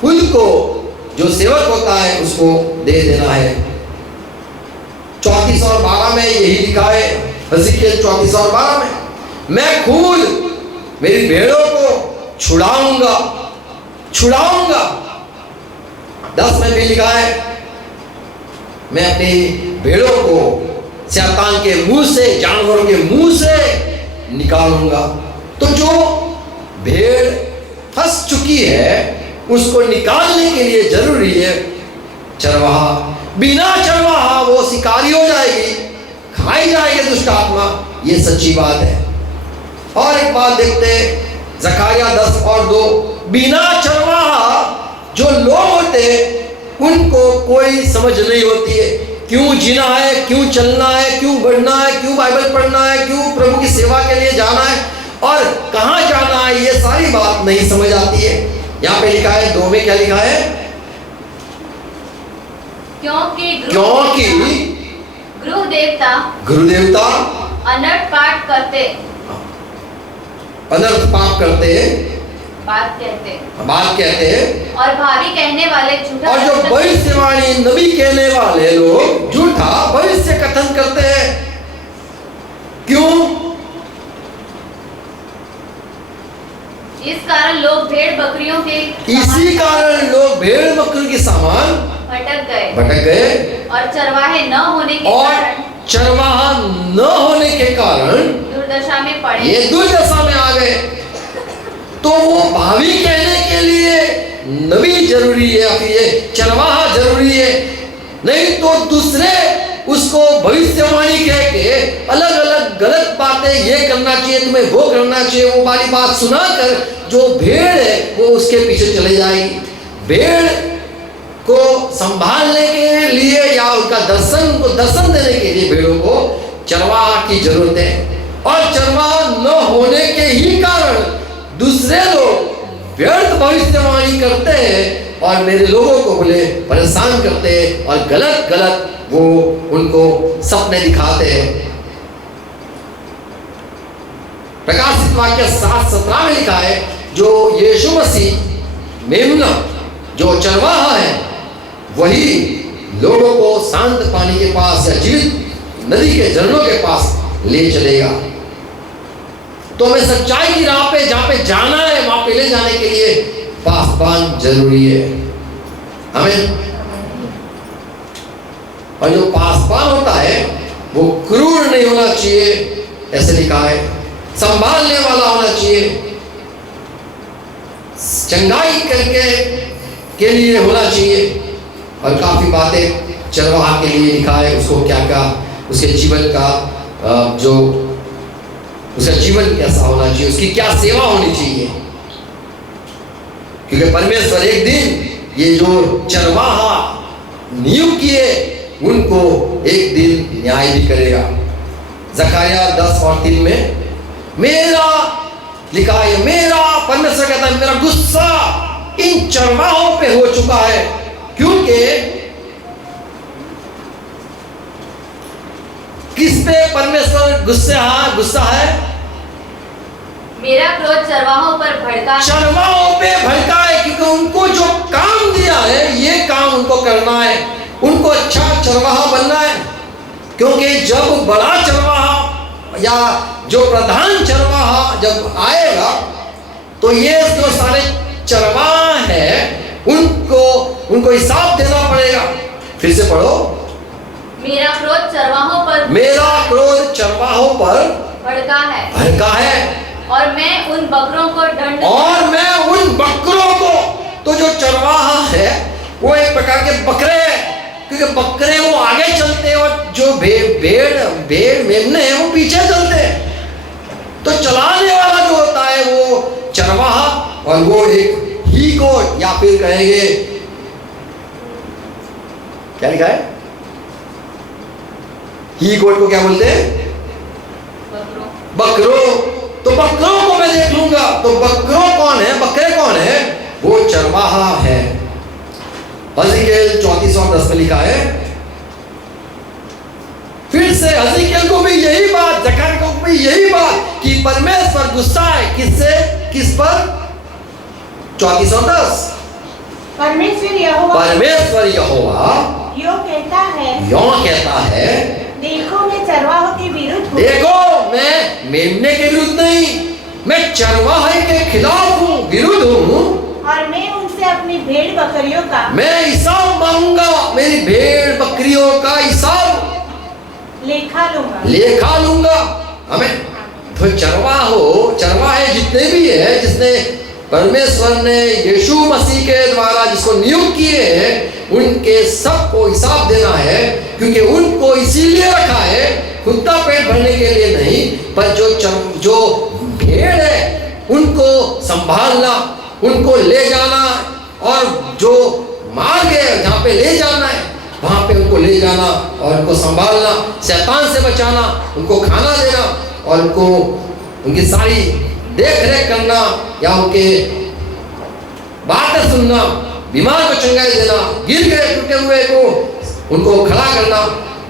खुद को जो सेवक होता है उसको दे देना है। 34 और 12 में यही लिखा है, हज़िकेल 34 और 12 में, मैं खुद मेरी भेड़ों को छुड़ाऊंगा। 10 में भी लिखा है, मैं अपनी भेड़ों को शैतान के मुंह से, जानवरों के मुंह से निकालूंगा। तो जो भेड़ फंस चुकी है उसको निकालने के लिए जरूरी है चरवाहा। बिना चरवाहा वो शिकारी हो जाएगी, खाई जाएगी दुष्ट आत्मा। ये सच्ची बात है। और एक बात देखते हैं, जकरिया 10 और 2, बिना चरवाहा जो लोग होते उनको कोई समझ नहीं होती है। क्यों जीना है, क्यों चलना है, क्यों बढ़ना है, क्यों बाइबल पढ़ना है, क्यों प्रभु की सेवा के लिए जाना है और कहाँ जाना है, ये सारी बात नहीं समझ आती है। यहाँ पे लिखा है 2 में क्या लिखा है? क्योंकि गृह देवता अनर्थ पाठ करते, अनर्थ पाप करते, बात कहते हैं और भावी कहने वाले झूठा, और जो भविष्यवाणी नबी कहने वाले लोग झूठा भविष्य कथन करते हैं। क्यों? इस कारण लोग भेड़ बकरियों के इसी कारण लोग भेड़ बकरियों के समान भटक गए और चरवाहे न होने के और कारण, चरवाहा न होने के कारण दुर्दशा में पड़े। ये दुर्दशा में आ गए। तो वो भावी कहने के लिए नबी जरूरी है, फिर ये चरवाहा जरूरी है, नहीं तो दूसरे उसको भविष्यवाणी कह के अलग अलग गलत बातें, ये करना चाहिए तुम्हें, वो करना चाहिए, वो वाली बात सुनाकर जो भेड़ है वो उसके पीछे चले जाएगी। भेड़ को संभालने के लिए या उनका दर्शन देने के लिए भेड़ों को चरवाहा की जरूरत है। और चरवाहा न होने के ही कारण दूसरे लोग व्यर्थ भविष्यवाणी करते हैं और मेरे लोगों को बोले परेशान करते हैं और गलत वो उनको सपने दिखाते हैं। प्रकाशित वाक्य 7:17 में लिखा है, जो यीशु मसीह मेमना जो चरवाहा है वही लोगों को शांत पानी के पास या जीवित नदी के झरनों के पास ले चलेगा। तो हमें सच्चाई की राह पे जहां पे जाना है वहां पे ले जाने के लिए पासबान जरूरी है। हमें और जो पासबान होता है वो क्रूर नहीं होना चाहिए, ऐसे लिखा है, संभालने वाला होना चाहिए, चंगाई करके के लिए होना चाहिए। और काफी बातें चरवाहा के लिए लिखा है, उसको क्या क्या उसके जीवन का जो उसका जीवन कैसा होना चाहिए, उसकी क्या सेवा होनी चाहिए, क्योंकि परमेश्वर एक दिन ये जो चरवाहा नियुक्त किए उनको एक दिन न्याय भी करेगा। जकरिया 10:3 में मेरा लिखा है, मेरा परमेश्वर कहता है मेरा गुस्सा इन चरवाहों पे हो चुका है, क्योंकि किस पे परमेश्वर गुस्सा है? मेरा क्रोध चरवाहों पर भड़का है। चरवाहों पे भड़का है, क्योंकि उनको जो काम दिया है ये काम उनको करना है, उनको अच्छा चरवाहा बनना है। क्योंकि जब बड़ा चरवाहा या जो प्रधान चरवाहा जब आएगा तो ये जो सारे चरवाहा है उनको हिसाब देना पड़ेगा। फिर से पढ़ो, मेरा क्रोध चरवाहों पर भड़का है और मैं उन बकरों को तो जो चरवाहा है वो एक प्रकार के बकरे हैं, क्योंकि बकरे वो आगे चलते हैं और जो भेड़ मेमने हैं वो पीछे चलते हैं। तो चलाने वाला जो होता है वो चरवाहा, और वो एक ही गोट या फिर कहेंगे क्या लिखा है, ही गोट को क्या बोलते हैं? बकरों। तो बकरों को मैं देख लूंगा। तो बकरों कौन है, बकरे कौन है? वो चरवाहा है। हज़िकेल 34:10 में लिखा है। फिर से हज़िकेल को भी यही बात, जकरिया को भी यही बात कि परमेश्वर गुस्सा है किससे, किस पर? 34:10 परमेश्वर यहोवा यो कहता है, देखो मैं चरवाहों के विरुद्ध हूँ। देखो मैं मेमने के विरुद्ध नहीं, मैं चरवाहे के खिलाफ हूँ, विरुद्ध हूँ, और मैं उनसे अपनी भेड़ बकरियों का मैं हिसाब मांगूंगा, मेरी भेड़ बकरियों का हिसाब लेखा लूंगा। हमें तो चरवाहे जितने भी है, जिसने परमेश्वर ने यीशु मसीह के द्वारा जिसको नियुक्त किए हैं, उनके सबको हिसाब देना है, क्योंकि उनको इसीलिए रखा है खुदा पेट भरने के लिए नहीं, पर जो भेड़ है उनको संभालना, उनको ले जाना, और जो मार्ग है जहाँ पे ले जाना और उनको संभालना, शैतान से बचाना, उनको खाना देना और उनको उनकी सारी देख रेख करना या उनके बातें सुनना, बीमार को चंगाई देना, गिर गए टूटे हुए को उनको खड़ा करना,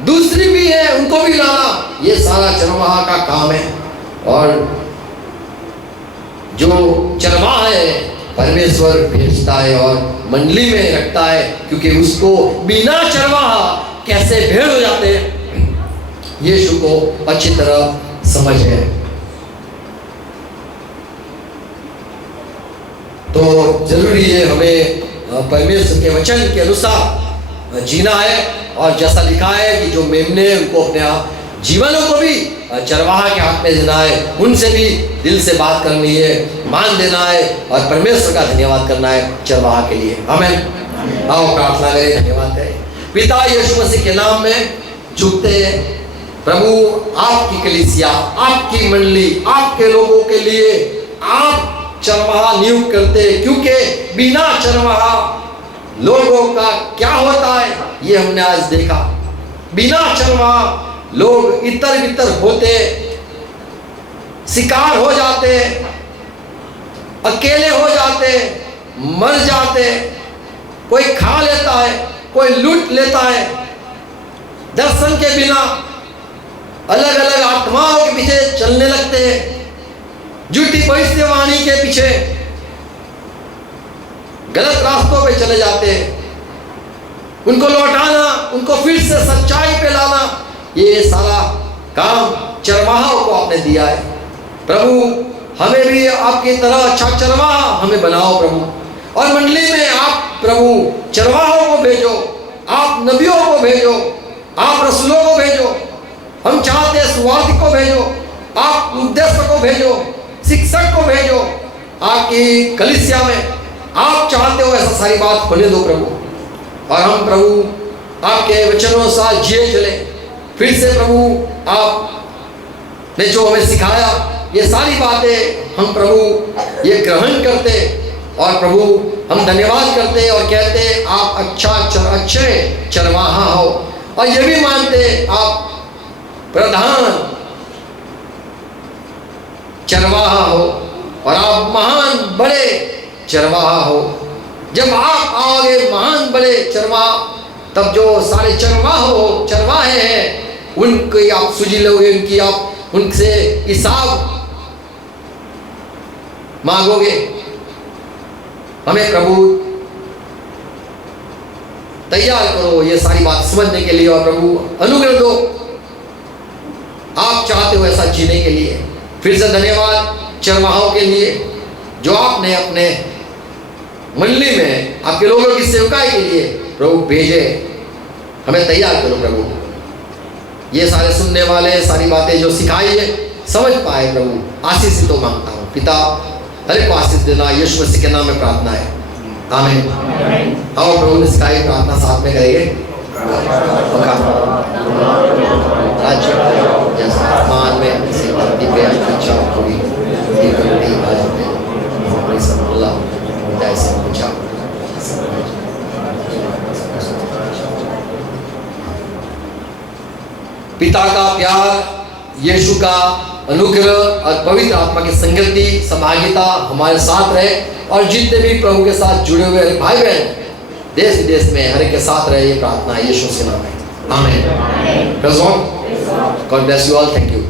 दूसरी भी है उनको भी लाना, ये सारा चरवाहा का काम है। और जो चरवाहा है परमेश्वर भेजता है और मंडली में रखता है, क्योंकि उसको बिना चरवाहा कैसे भेड़ हो जाते हैं यीशु को अच्छी तरह समझ है। तो जरूरी है हमें परमेश्वर के वचन के अनुसार जीना है, और जैसा लिखा है कि जो मेमने उनको अपने जीवनों को भी चरवाहा के हाथ में देना है, उनसे भी दिल से बात करनी है, मान देना है और परमेश्वर का धन्यवाद करना है चरवाहा के लिए। आमीन। आओ प्रार्थना करें, धन्यवाद करें। पिता यीशु मसीह के नाम में झुकते हैं प्रभु, आपकी कलीसिया, आपकी मंडली, आपके लोगों के लिए आप चरवाहा नियुक्त करते, क्योंकि बिना चरवाहा लोगों का क्या होता है ये हमने आज देखा। बिना चरवाहा लोग इतर बितर होते, शिकार हो जाते, अकेले हो जाते, मर जाते, कोई खा लेता है, कोई लूट लेता है, दर्शन के बिना अलग अलग आत्माओं के पीछे चलने लगते हैं, झूठी भविष्यवाणी के पीछे गलत रास्तों पे चले जाते हैं। उनको लौटाना, उनको फिर से सच्चाई पे लाना, ये सारा काम चरवाहों को आपने दिया है। प्रभु हमें भी आपकी तरह अच्छा चरवाहा हमें बनाओ प्रभु, और मंडली में आप प्रभु चरवाहों को भेजो, आप नबियों को भेजो, आप रसूलों को भेजो, हम चाहते हैं सुवार्तिक को भेजो, आप उपदेशक को भेजो, शिक्षक को भेजो, आपकी कलीसिया में आप चाहते हो ऐसा सारी बात होने दो प्रभु, और हम प्रभु आपके वचनों से जिए चले। फिर से प्रभु आपने जो हमें सिखाया ये सारी बातें हम प्रभु ये ग्रहण करते, और प्रभु हम धन्यवाद करते और कहते आप अच्छे चरवाहा हो, और ये भी मानते आप प्रधान चरवाहा हो और आप महान बड़े चरवाहा हो। जब आप आओगे महान बड़े चरवाहा, तब जो सारे चरवाहे हैं उनकी आप सुजी लोगे, उनकी आप उनसे हिसाब मांगोगे। हमें प्रभु तैयार करो ये सारी बात समझने के लिए, और प्रभु अनुग्रह दो, आप चाहते हो ऐसा जीने के लिए। फिर से धन्यवाद चरवाहों के लिए जो आपने अपने मंडली में आपके लोगों की सेवकाई के लिए प्रभु भेजे। हमें तैयार करो प्रभु, ये सारे सुनने वाले सारी बातें जो सिखाई है समझ पाए प्रभु। आशीष तो मांगता हूँ पिता, हर एक को आशीष देना, यीशु मसीह के नाम में प्रार्थना है, आमीन। आओ प्रभु ने सिखाई प्रार्थना साथ में करेंगे। राज्य मान में पिता का प्यार, यीशु का अनुग्रह और पवित्र आत्मा की संगति सहभागिता हमारे साथ रहे, और जितने भी प्रभु के साथ जुड़े हुए भाई बहन देश विदेश में हर एक के साथ रहे, ये प्रार्थना यीशु के नाम है, आमीन। Praise God, God bless you all, thank you.